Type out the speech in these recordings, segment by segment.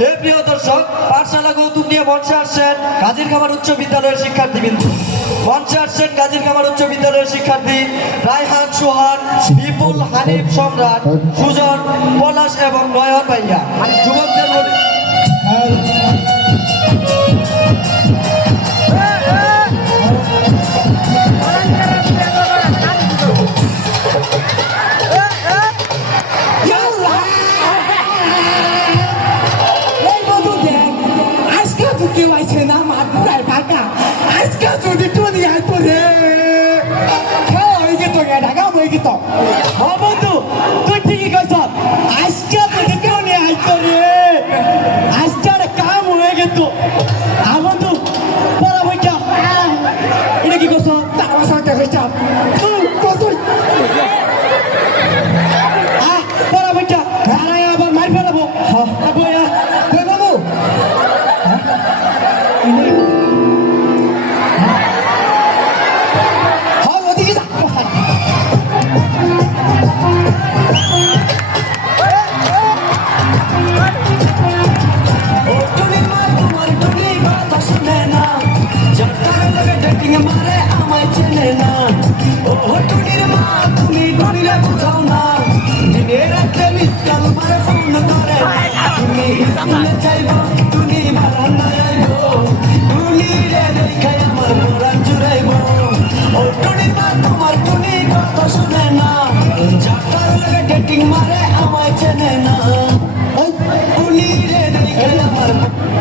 হে প্রিয় দর্শক, পাঠশালা কৌতুক নিয়ে মঞ্চে আসছেন গাজীর খামার উচ্চ বিদ্যালয়ের শিক্ষার্থীবৃন্দ। মঞ্চে আসছেন গাজীর খামার উচ্চ বিদ্যালয়ের শিক্ষার্থী রায়হান, সোহান, বিপুল, হানিফ, সম্রাট, সুজন, পলাশ এবং নয়ন ভাইয়া। যুবকদের কেউ আইছে না মাঠ পুরাই ফাঁকা আজকে যদি টুনি আইতো রে খেলা হয়ে গেত ঢাকা হয়ে গেত হ্যাঁ বন্ধু তুই ঠিকই কইছ আজকে যদি টুনি আইতো রে আজকে কাম হয়ে গেত বন্ধু পড়া বইটা এটা কি করছ তার সাথে হইছা তুই কতই পড়া বইটা আরে আবার মার ফেলাবো বইয়া কই বাবু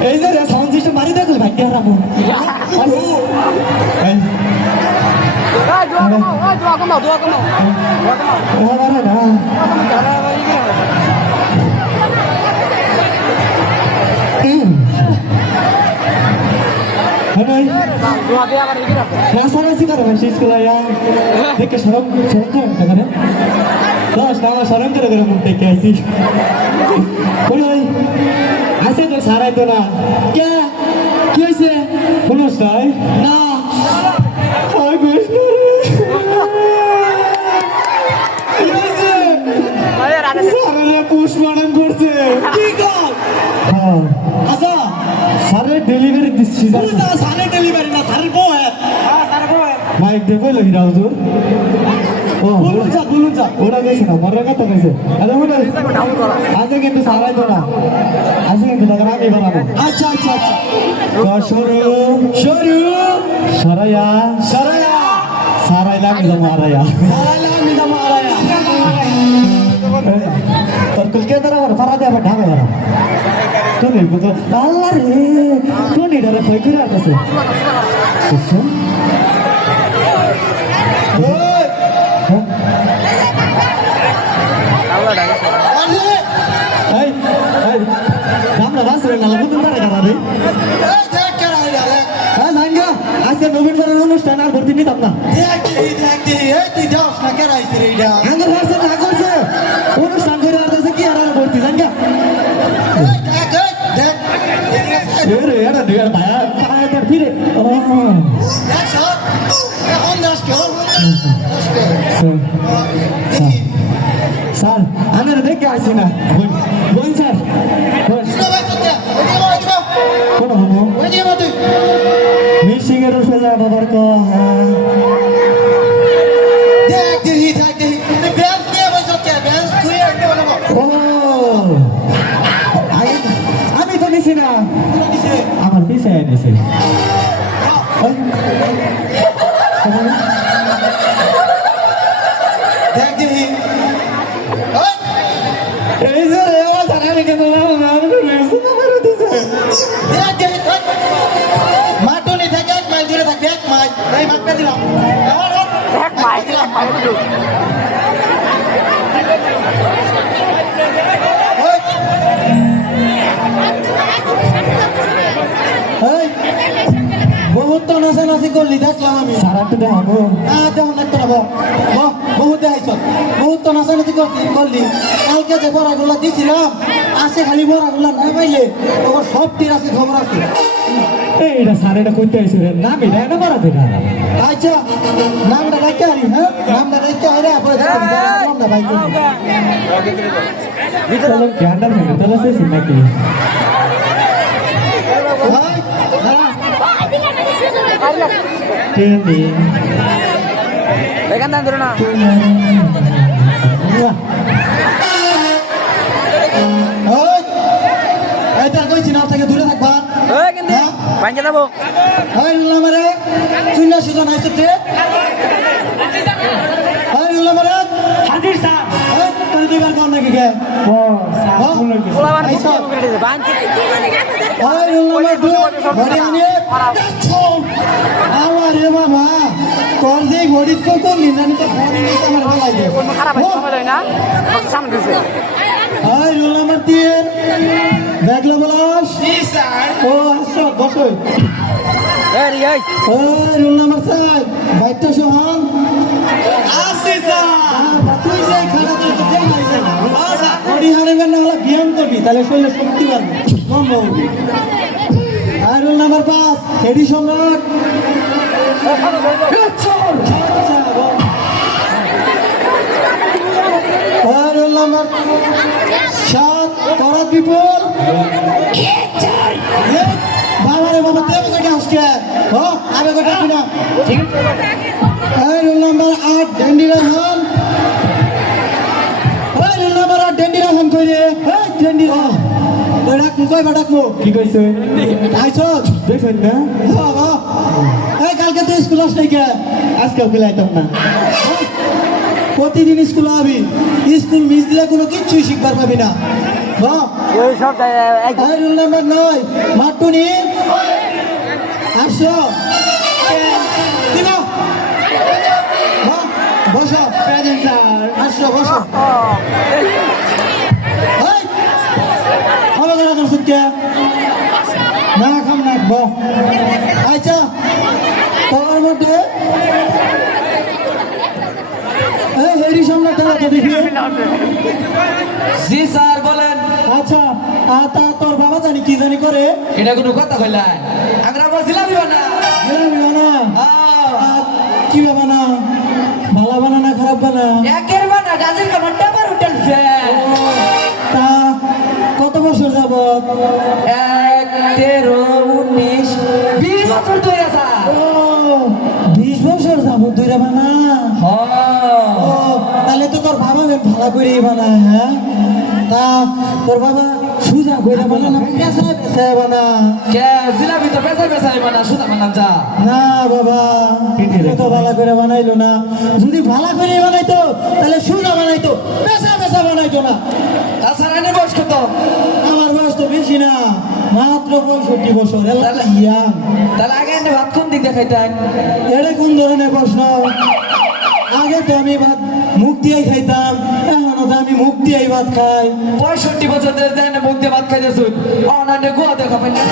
এই যে সাউন্ড সিস্টেম মারি দেখো ভাগ্য হারাবো আছে তো সারাই তো না কে কি হয়েছে কোনো সাই না পুষ্পারণ করছে আচ্ছা সারে ডেলিভারি দিচ্ছি সারে ডেলিভারি না সারের বউ মাইক দেবো হিরা হুজুর বলুন যা ওটা গেছে না মরার কথা গেছে আজকে কিন্তু সারাই তো না আজকে কিন্তু টাকা আমি বানাবো আচ্ছা আচ্ছা আচ্ছা সরু সরু সরাইয়া সরাইয়া সারাইলা মিলা মারাইয়া সারাইলা মিলা মারাইয়া তোর কুলকে দ্বারা আমার ফারা দিয়ে আবার ঢাকা যারা তুমি বুঝো আল্লাহ রে কোন ইডারে কই করে আছে আজকে নবীনবরণের অনুষ্ঠান আর ভর্তি নিতাম না অনুষ্ঠান করে আসছে কি আর ভর্তি জান স্যার আমি দেখে আসছি না বল স্যার কোন হবো মিশিং এর রূপে যা বাবার কো আমি তো নিছি না আমার পিছিয়ে নিছি এই যে আমার সারা কেন মাটুনি থেকে 1 মাইল দূরে থাকবে 1 মাইল এই মাপটা দিলাম 1 মাইল দিলাম বহুত তো নাচানাচি করলি দেখলাম আমি সারাটা দেখাবো দেখুন দেখতে না বহুত দেখাইছ বহুত তো নাচানাচি করলি কালকে যে পড়াগুলো দিছিলাম আছে খালি বড়গুলা না পাইলে তোর সব তীর আছে খবর আছে এইটা স্যার এটা কইতে আইছে রে নাম এটা না বড় দেখা না আচ্ছা নামটা রাখতে আরি হ্যাঁ নামটা রাখতে আরে পরে নামটা ভাই চলো জ্ঞানদার হয়ে তাহলে সে নাকি ভাই তেলি এখান ধরো না ওই এই তার কইছি না থেকে দূরে থাকবা ওই কিন্তু পাঞ্জা যাবো ওই আমারে চুন্না সুজন আইছে তে ওই আমারে হাজির স্যার ওই তোর দিবার কোন নাকি গে ও স্যার শুনুন কি ওলা মানে কিছু করে দিছে বাঞ্চি ওই আমার দু ঘড়ি আনিয়ে আমার রে বাবা তোর যে ঘড়ি কত নিনানি তো ফোন নিতে আমার ভালো লাগে খারাপ হয় সময় হয় না সামনে দিছে ওই রোল নাম্বার 3 দেখলে বলাস জি স্যার ও আসো বসো এই এই ওই রোল নাম্বার 4 বাইটটা সোহান আসি স্যার তুই যে খানা তো দেখ নাইছে না ঘড়ি হারাবেন না হলে ব্যায়াম করবি তাহলে শরীরে শক্তি বাড়বে কম হবে আর রোল নাম্বার 5 হেডি সম্রাট আর রোল নাম্বার 7 তরাত বিপুল বাবা রে বাবা তুই আমাকে আসছে ও আমি কথা কিনা roll number 8 Dendi Rahman roll number 8 Dendi Rahman কই রে ডেন্ডি রহমান ডাক কই বা ডাকমু কি কইছে আইছো দেখছেন না বাবা এই কালকে তো স্কুল আস নাই কে আজকে ওকে লাইতাম না প্রতিদিন স্কুল আবি স্কুল মিস দিলে কোনো কিচ্ছুই শিখবার পাবি না বাহ ওই সব এক রোল নাম্বার 9 মাটুনি আসো দিবা বসো প্রেজেন্ট স্যার আসো বসো এই খাবে কেন তোর সুটকে না খাম না বহ আচ্ছা তোমার মধ্যে এই হেরি সামনে তো দেখি জি স্যার বলেন আচ্ছা তা তোর বাবা জানি কি জানি করে এটা কোনো কথা কইলা আমরা বলছিলাম না জিলাপি বানা কি বানা ভালো বানা না খারাপ বানা একের বানা গাজের কোন টাবার হোটেল তা কত বছর যাবত 1 13 19 20 বছর ধরে আছে ও 20 বছর যাবত ধরে বানা ও তাহলে তো তোর বাবা ভালো করে বানা হ্যাঁ তা তোর বাবা সুজা কইরা বানা না পেশা পেশা বানা কে জিলাপি তো পেছাই পেছাই বানা সুদা বানাম যা না বাবা এটা তো ভালো করে বানাইলো না যদি ভালো করে বানাইতো তাহলে সুজা বানাইতো পেশা পেশা বানাইতো না তাছাড়া এনে বয়স কত আমার বয়স তো বেশি না মাত্র 65 বছর ইয়াং তাহলে আগে এনে ভাত কোন দিক দেখাইতেন এটা কোন ধরনের প্রশ্ন আগে তো আমি ভাত মুখ দিয়েই খাইতাম এখনো তো আমি মুখ দিয়েই ভাত খাই 65 বছর ধরে দেন মুখ দিয়ে ভাত খাইতেছুন অনানে গোয়া দেখাবেন না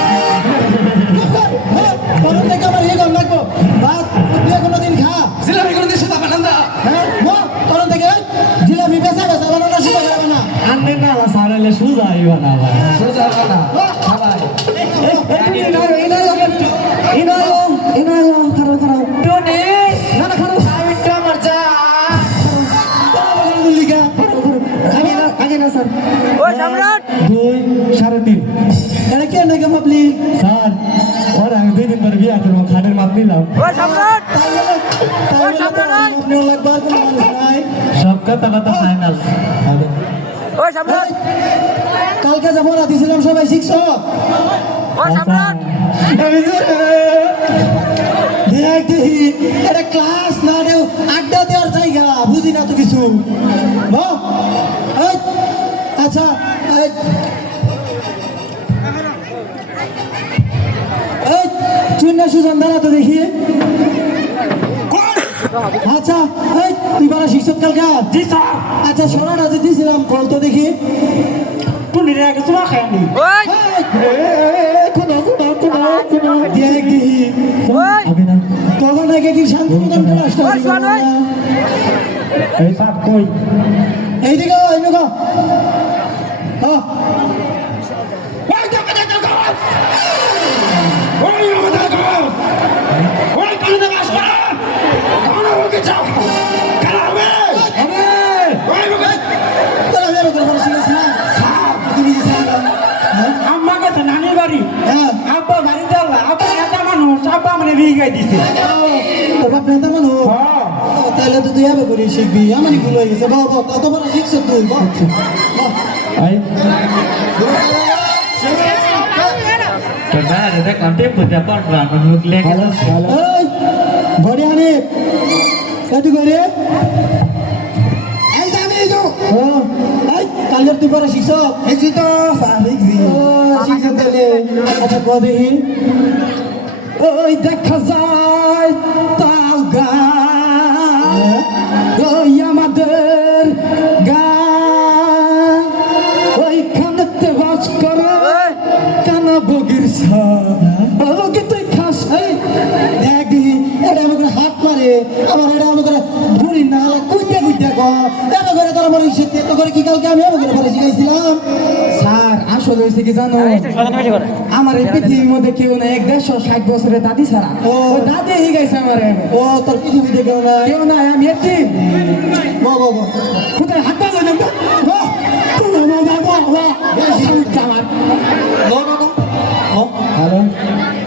তখন থেকে আমার ইয়ে কম লাগবো ভাত মুখ দিয়ে কোনোদিন খা জিলাপি কোন দিন সুদা বানাম যা হ্যাঁ তখন থেকে জিলাপি বেচা বেচা বানানো শুরু করবে না আন্নে না স্যার এলে সুজা আইবা না ভাই সুদা বানা খাবাই টনি না না খারাপ সাইডটা আমার যা আগে না স্যার ওই সম্রাট 2 3.5 এটা কে নাকি ভাবলি স্যার ওর আমি 2 দিন পরে বিয়া করবো খানের মাপ নিলাম ওই সম্রাট আপনি লাগবে আর কোনো মানুষ নাই সব কথা কথা ফাইনাল ওই সম্রাট কালকে যাবো না দিয়েছিলাম সবাই শিখছো ওই সম্রাট দেখ দেখি এটা ক্লাস না দেও আড্ডা দেওয়ার জায়গা বুঝি না তো কিছু এই, আচ্ছা এই, এই চুন্না সুজন দাঁড়া তো দেখি আচ্ছা এই তুই বারা শিক্ষক কালকা জি স্যার আচ্ছা সোনাটা যে দিয়েছিলাম কল তো দেখি তুমি রে আগে তোমা খাইনি ওই কোনো দেখ দেখি ওই আগে না তখন আগে কি শান্তি ওই শোন ওই এই স্যার কই এইদিকে এইদিকে ওই দোকানে গাছ ওই আমাদের গাছ ওই কানে গাছ কানা বলকে যাও কানা হবে ওই বলকে তোরা বেরো করে বসে গেছিস না তুমি গেছিস হ্যাঁ আম্মা গেছে নানির বাড়ি হ্যাঁ আব্বা বাড়িতে আল্লাহ আব্বা এত মানুষ আব্বা মানে ভিগাই দিছে তোর বাপ নেতা মানুষ হ্যাঁ তাহলে তো তুই এভাবে করে শিখবি আমারই ভুল হয়ে গেছে বাবা কত বড় শিখছ তুই I Karena ada konten punya korban menuklik. Hello hello এই বড়ি আনে কত করে এই জানি তো ও এই কালের তুই পড়া শিখছ এই তো সাহিজি শিখছ তাহলে আচ্ছা কদেহি ওই দেখা যায় তাল গাছ ওই আমাদের গান ওইখানেতে বাস করে কানা বগির সাথে তুই খাস দেখ দিহি এটা আমাকে হাত মারে আমার এটা আমাকে ধরি না কুইতে কুইতে কর এটা করে তোর আমার ইচ্ছে তো করে কি কালকে আমি আমাকে পড়া শিখাইছিলাম স্যার আসলে হয়েছে কি জানো আমার এই পৃথিবীর মধ্যে কেউ না 160 বছরের দাদি ছাড়া ও। ও দাদি শিখাইছে আমার ও তোর পৃথিবী দেখে না কেউ না আমি এতিম বাবা বাবা কোথায় হাত পা গেলাম তো আমার no no no no hello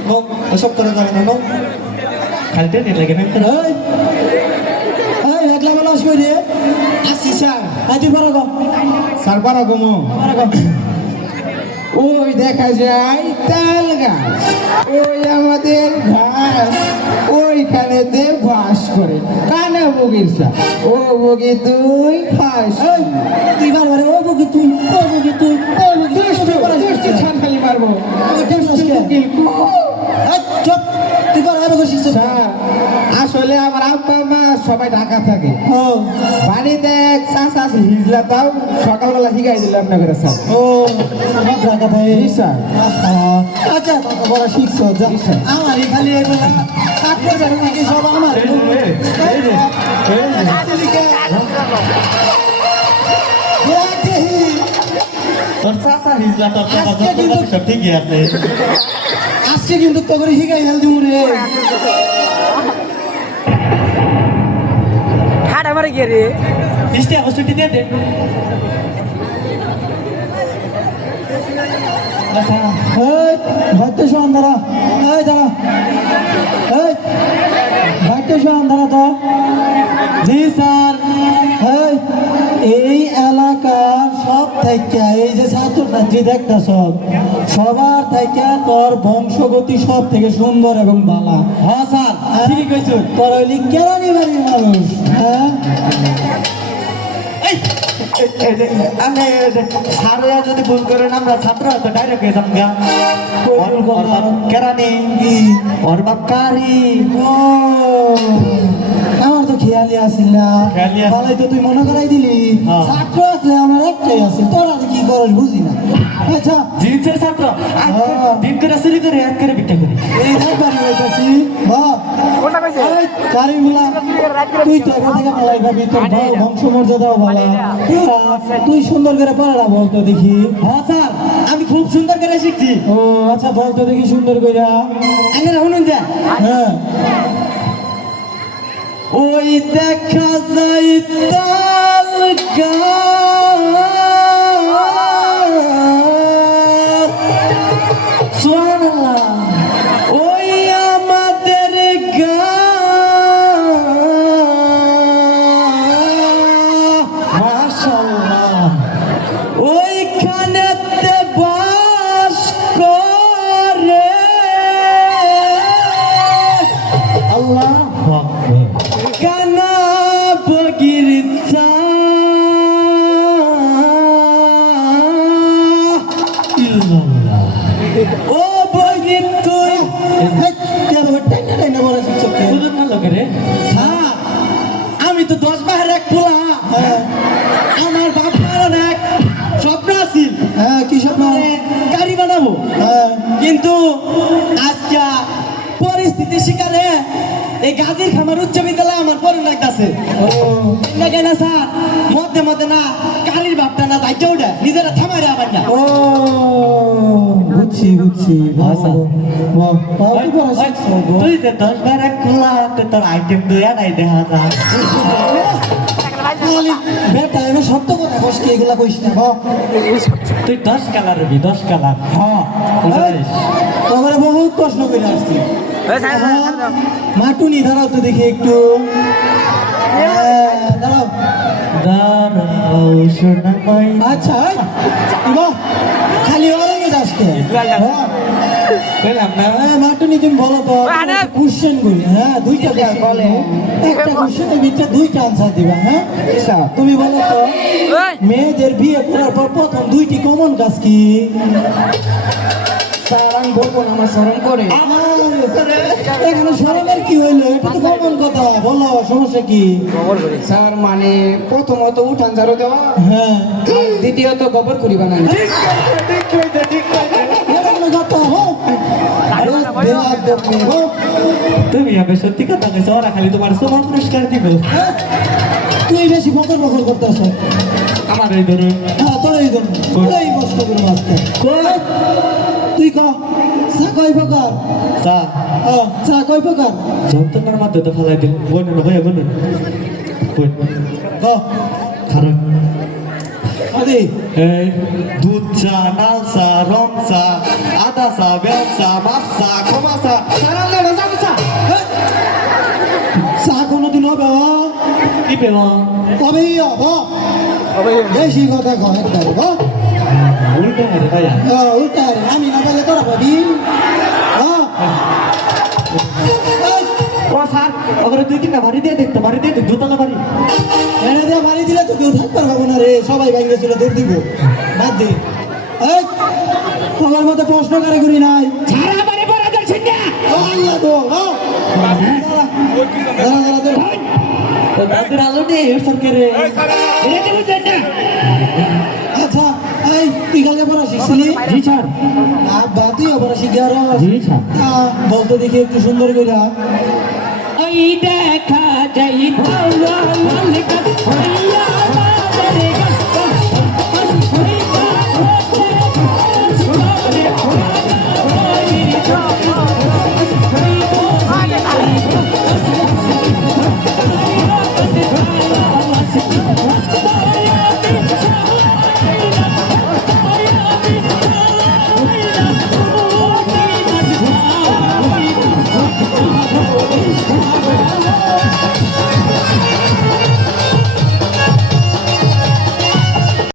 no এসব করে যাবে না no Kalian ini lagi nonton. এই এই একলা বেলা আসবে রে আসি স্যার আই তুই পারো গো স্যার পারা গমো পারো গো ওই দেখা যায় তাল গাছ ওই আমাদের ঘাস ওইখানেতে বাস করে কানা বগির চা ও বগি তুই খাস এই তুই বারবার ও বকি তুই ও বকি তুই ও বকি তুই দুষ্টু দুষ্টু ছানখালি মারবো দুষ্টু উকিল এই চুপ তুই পারো এবার শিখছ স্যার আসলে আমার আব্বা মা সবাই ঢাকা থাকে ও বাড়িতে এক চাষা আছে হিজলা তাও সকালবেলা শিখাই দিলাম না করে স্যার ও সব রাখা ভাই জি, স্যার। আচ্ছা বাবা বড় শিখছ যা জি, স্যার। আমারই খালি এগুলা কাটতে জানি নাকি সব আমার Tersasa hizlah Asyik terkata gitu. bisa tinggi ya. আজকে কিন্তু তোকে শিখাই হেল দিমু রে হাট আমার গিয়ে রে Isti aku sudah dia deh. এই ভাইতে শোন দাঁড়া এই দাঁড়া এই ভাইতে শোন দাঁড়া তো জি স্যার এই এলাকার সব থেকে এই যে ছাত্রছাত্রী দেখতা সবার থেকে তোর বংশগতি সব থেকে সুন্দর এবং ভালো হ্যাঁ স্যার ঠিক কইছো তোর হইলি কেরানি বাড়ির মানুষ হ্যাঁ আমি সারে যদি ভুল করেন আমরা ছাত্র তো ডাইরেক্ট হয়ে যাম গা কেরানি ওর বাপ কারি ও আমার তো খেয়ালি আসিল না খেয়ালি আসিল। ভালোই তো তুই মনে করাই দিলি হ্যাঁ। ছাত্র আসলে আমার একটাই আছে তোর আর কি করস বুঝি না আচ্ছা জিন্সের ছাত্র হ্যাঁ। দিন করে চুরি করে এক করে বিটা করি এই একবারই হইতাছি কোনটা কইছে কারিগুলা তুই তো একা থেকে পালাই পাবি তোর ভাই বংশ মর্যাদাও ভালো তুই সুন্দর করে পারা বলতো দেখি হ্যাঁ স্যার আমি খুব সুন্দর করে শিখছি ও আচ্ছা বলতো দেখি সুন্দর কইরা আমি শুনুন যা হ্যাঁ ওই দেখা যায় তাল গাছ সুবহানাল্লাহ ওই আমাদের মাশাআল্লাহ ওইখানেতে বাস করে আল্লাহু আকবার কানা বগির চা ইল্লাল্লাহ ও বগি তুই বুঝুন না লোকে রে আমি তো 10 বাহের এক পোলা আমার বাবার অনেক স্বপ্ন আছিল হ্যাঁ কি স্বপ্ন গাড়ি বানাবো হ্যাঁ কিন্তু আজকে পরিস্থিতি শিকারে এই গাজীর খামার উচ্চ বিদ্যালয় আমার পরে লাগতেছে ও না কেন স্যার মধ্যে মধ্যে না গাড়ির ভাবটা না যাইতে ওটা নিজে নিজেরা থামাই রে আবার না ও বুঝছি বুঝছি আচ্ছা। তুই যে 10 বার এক খোলা তো তোর আইটেম দুই আড়াই দেখা যায় বেটা এবার সত্য কথা কষ্ট এগুলা কইস না তুই 10 কালার হবি 10 কালার হ্যাঁ তোমারে বহুত প্রশ্ন করে আসছি মাটুনি দাঁড়াও তো দেখি একটু দাঁড়াও দাঁড়াও সোনা মাই আচ্ছা বাহ খালি অরঙ্গে যাচ্ছে কইলাম না মাটুনি তুমি বলো তো কোশ্চেন করি হ্যাঁ দুইটা বলে একটা কোশ্চেনের ভিতরে দুইটা আনসার দিবা হ্যাঁ তুমি বলো তো মেয়েদের বিয়ে করার পর প্রথম দুইটি কমন কাজ কি স্যার আমি বলবো না আমার শরম করে এখানে শরমের কি হইলো এটা তো কমন কথা বলো সমস্যা কি স্যার মানে প্রথমত উঠান ঝাড়ু দেওয়া হ্যাঁ আর দ্বিতীয়ত গোবর করি বানাই এটা কোনো কথা হোক তুমি আমি সত্যি কথা কইছো ওরা খালি তোমার সমান পুরস্কার দিব তুই বেশি বকর বকর করতেছ আমার এই ধরুন হ্যাঁ তোর এই ধরুন এই কষ্ট করে আজকে তুই ক চা কয় প্রকার চা চা কয় প্রকার যন্ত্রণার মধ্যে তো ফেলাই দিল বলুন ভাইয়া বলুন ক খারাপ আরে এই দুধ চা লাল চা রং চা আদা চা বেল চা মাছ চা ক্ষমা চা চা কোনোদিন হবে কি পেল কবে বেশি কথা কয় একবার উল্টা রে ভাইয়া উল্টা রে আমি না বলে তোরা ভাবি ও স্যার ওখানে দুই তিনটা বাড়ি দিয়ে দেখতো বাড়ি দিয়ে দেখ দোতলা বাড়ি এনে দিয়ে বাড়ি দিলে তো কেউ থাকতে পারবো না রে সবাই ভেঙে ছিল দৌড় দিব বাদ দে এই তোমার মতো প্রশ্ন করে করি নাই সারা বাড়ি পড়া যাচ্ছে না আল্লাহ গো দাঁড়া তো তাদের আলো নেই সরকারে এটা তো বুঝলেন না আচ্ছা এই তুই কালকে পড়া শিখছিলি জি স্যার আব্বা তুইও পড়া শিখে আর জি স্যার বলতে দেখি একটু সুন্দর করে ওই দেখা যাই তো লাল কাজ হইয়া